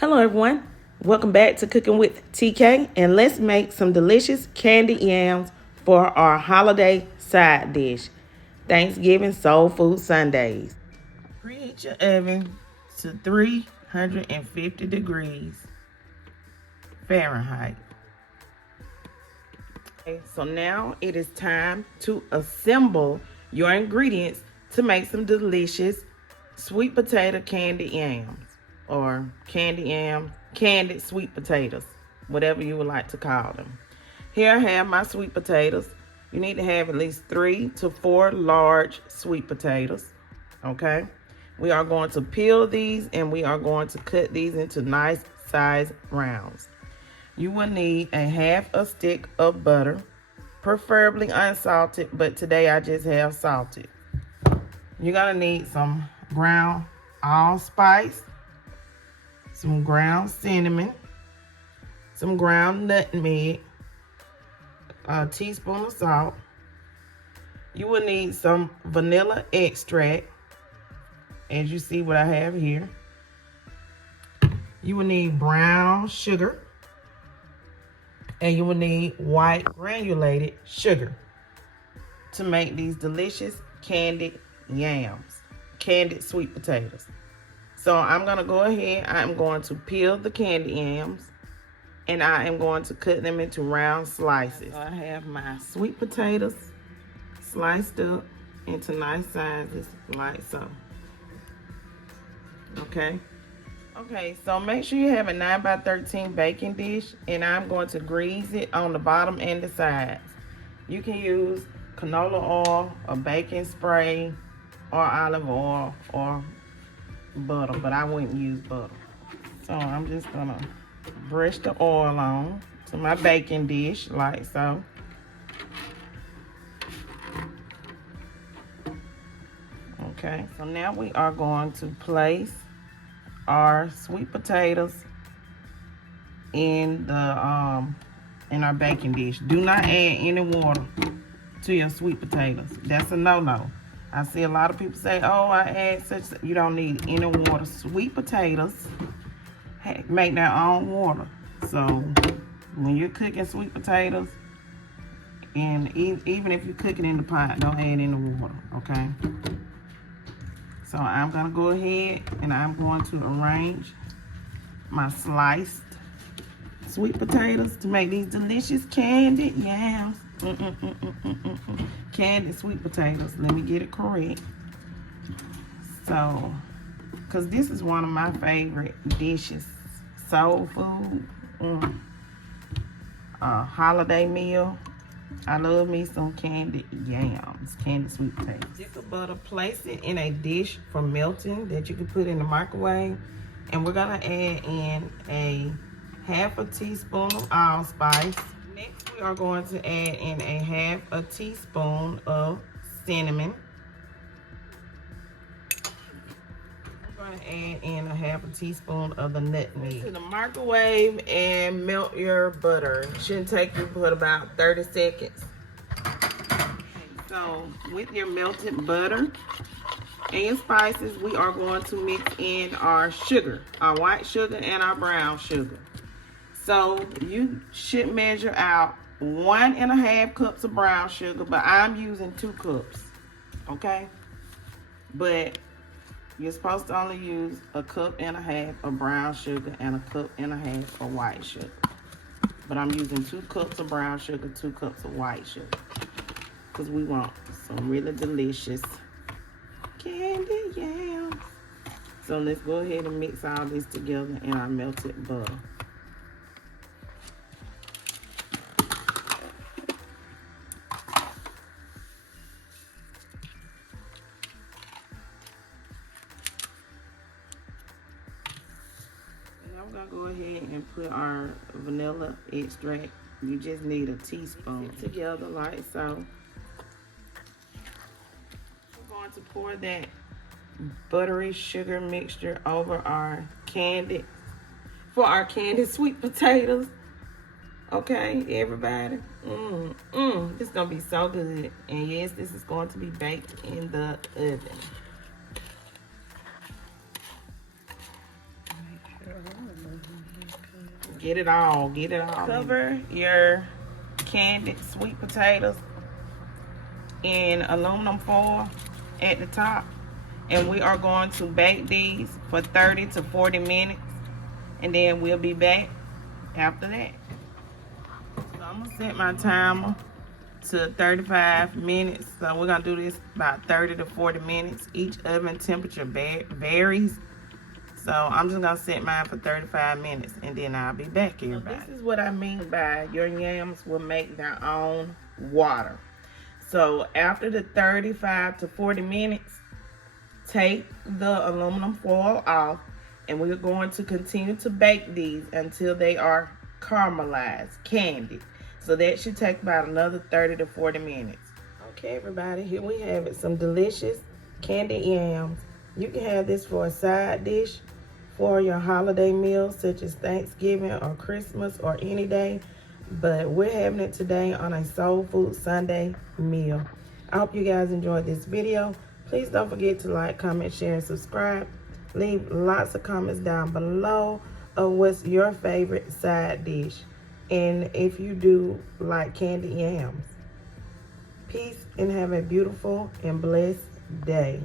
Hello everyone, welcome back to Cooking with TK, and let's make some delicious candied yams for our holiday side dish, Thanksgiving Soul Food Sundays. Preheat your oven to 350 degrees Fahrenheit. Okay, so now it is time to assemble your ingredients to make some delicious sweet potato candied yams, or candied yams, candied sweet potatoes, whatever you would like to call them. Here I have my sweet potatoes. You need to have at least 3 to 4 large sweet potatoes. Okay, we are going to peel these and we are going to cut these into nice size rounds. You will need a half a stick of butter, preferably unsalted, but today I just have salted. You're gonna need some ground allspice, some ground cinnamon, some ground nutmeg, a teaspoon of salt. You will need some vanilla extract, as you see what I have here. You will need brown sugar, and you will need white granulated sugar to make these delicious candied yams, candied sweet potatoes. So I'm gonna go ahead, I'm going to peel the candied yams and I am going to cut them into round slices. So I have my sweet potatoes sliced up into nice sizes like so. Okay, so make sure you have a 9x13 baking dish, and I'm going to grease it on the bottom and the sides. You can use canola oil or baking spray or olive oil or butter, but I wouldn't use butter. So I'm just gonna brush the oil on to my baking dish like so. Okay, so now we are going to place our sweet potatoes in our baking dish. Do not add any water to your sweet potatoes. That's a no-no. I see a lot of people say, oh, I add such. You don't need any water. Sweet potatoes make their own water. So when you're cooking sweet potatoes, and even if you cook it in the pot, don't add any water, okay? So I'm gonna go ahead and I'm going to arrange my sliced sweet potatoes to make these delicious candied yams. Candied sweet potatoes. Let me get it correct. So, because this is one of my favorite dishes, soul food, holiday meal. I love me some candied yams, candied sweet potatoes. Stick of butter, place it in a dish for melting that you can put in the microwave. And we're gonna add in a half a teaspoon of allspice. Next, we are going to add in a half a teaspoon of cinnamon. We're going to add in a half a teaspoon of the nutmeg. To the microwave and melt your butter. It shouldn't take you but about 30 seconds. So with your melted butter and spices, we are going to mix in our sugar, our white sugar and our brown sugar. So you should measure out 1.5 cups of brown sugar, but I'm using 2 cups, okay? But you're supposed to only use 1.5 cups of brown sugar and 1.5 cups of white sugar. But I'm using 2 cups of brown sugar, 2 cups of white sugar, because we want some really delicious candied yams. So let's go ahead and mix all this together in our melted butter. Now we're gonna go ahead and put our vanilla extract. You just need a teaspoon. Together like so. We're going to pour that buttery sugar mixture over our candied sweet potatoes. Okay, everybody. This is gonna be so good. And yes, this is going to be baked in the oven. Get it all. Get it all. Cover your candied sweet potatoes in aluminum foil at the top. And we are going to bake these for 30 to 40 minutes. And then we'll be back after that. So I'm gonna set my timer to 35 minutes. So we're gonna do this about 30 to 40 minutes. Each oven temperature varies. So I'm just gonna set mine for 35 minutes and then I'll be back, everybody. So this is what I mean by your yams will make their own water. So after the 35 to 40 minutes, take the aluminum foil off, and we're going to continue to bake these until they are caramelized, candied. So that should take about another 30 to 40 minutes. Okay, everybody, here we have it. Some delicious candied yams. You can have this for a side dish for your holiday meals, such as Thanksgiving or Christmas or any day. But we're having it today on a Soul Food Sunday meal. I hope you guys enjoyed this video. Please don't forget to like, comment, share, and subscribe. Leave lots of comments down below of what's your favorite side dish. And if you do like candied yams. Peace and have a beautiful and blessed day.